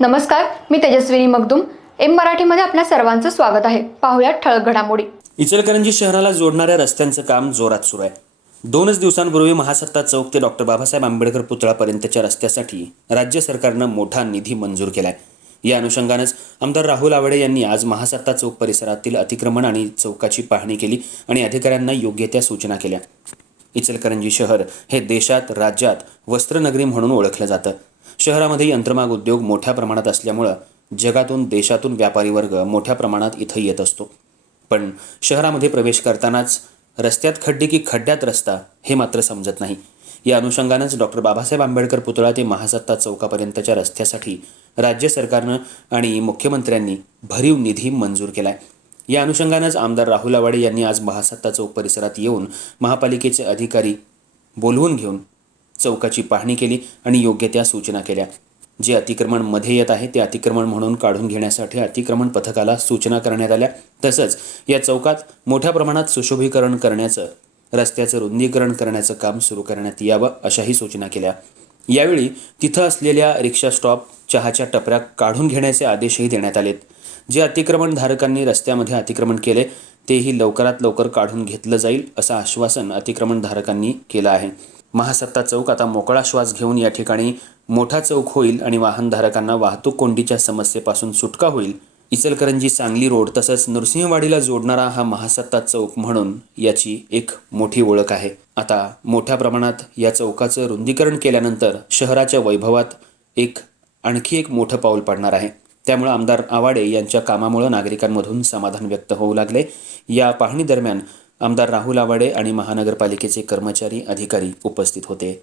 नमस्कार मी तेजस्विनी मगदुम. एम मराठीमध्ये आपल्या सर्वांचं स्वागत आहे. पाहुयात ठळक घडामोडी. इचलकरंजी शहराला जोडणाऱ्या रस्त्यांचं काम जोरात सुरू आहे. दोनच दिवसांपूर्वी महासत्ता चौक ते डॉक्टर बाबासाहेब आंबेडकर पुतळापर्यंतच्या रस्त्यासाठी राज्य सरकारनं मोठा निधी मंजूर केलाय. या अनुषंगानंच आमदार राहुल आवडे यांनी आज महासत्ता चौक परिसरातील अतिक्रमण आणि चौकाची पाहणी केली आणि अधिकाऱ्यांना योग्य त्या सूचना केल्या. इचलकरंजी शहर हे देशात राज्यात वस्त्रनगरी म्हणून ओळखलं जातं. शहरामध्ये यंत्रमाग उद्योग मोठ्या प्रमाणात असल्यामुळं जगातून देशातून व्यापारी वर्ग मोठ्या प्रमाणात इथं येत असतो. पण शहरामध्ये प्रवेश करतानाच रस्त्यात खड्डे की खड्ड्यात रस्ता हे मात्र समजत नाही. या अनुषंगानंच डॉक्टर बाबासाहेब आंबेडकर पुतळा ते महासत्ता चौकापर्यंतच्या रस्त्यासाठी राज्य सरकारनं आणि मुख्यमंत्र्यांनी भरीव निधी मंजूर केला आहे या अनुषंगानंच आमदार राहुल आवाडे यांनी आज महासत्ता चौक परिसरात येऊन महापालिकेचे अधिकारी बोलवून घेऊन चौकाची पाहणी केली आणि योग्य त्या सूचना केल्या. जे अतिक्रमणमध्ये येत आहे ते अतिक्रमण म्हणून काढून घेण्यासाठी अतिक्रमण पथकाला सूचना करण्यात आल्या. तसंच या चौकात मोठ्या प्रमाणात सुशोभीकरण करण्याचं रस्त्याचं रुंदीकरण करण्याचं काम सुरू करण्यात यावं अशाही सूचना केल्या. यावेळी तिथं असलेल्या रिक्षा स्टॉप चहाच्या टपऱ्या काढून घेण्याचे आदेशही देण्यात आलेत. जे अतिक्रमण धारकांनी रस्त्यामध्ये अतिक्रमण केले तेही लवकरात लवकर काढून घेतलं जाईल असं आश्वासन अतिक्रमणधारकांनी केलं आहे. महासत्ता चौक आता मोकळा श्वास घेऊन या ठिकाणी मोठा चौक होईल आणि वाहनधारकांना वाहतूक कोंडीच्या समस्येपासून सुटका होईल. इचलकरंजी सांगली रोड तसंच नृसिंहवाडीला जोडणारा हा महासत्ता चौक म्हणून याची एक मोठी ओळख आहे. आता मोठ्या प्रमाणात या चौकाचं रुंदीकरण केल्यानंतर शहराच्या वैभवात एक आणखी एक मोठं पाऊल पडणार आहे. त्यामुळे आमदार आवाडे यांच्या कामामुळे नागरिकांमधून समाधान व्यक्त होऊ लागले. या पाहणी दरम्यान आमदार राहुल आवाडे आणि महानगरपालिकेचे कर्मचारी अधिकारी उपस्थित होते.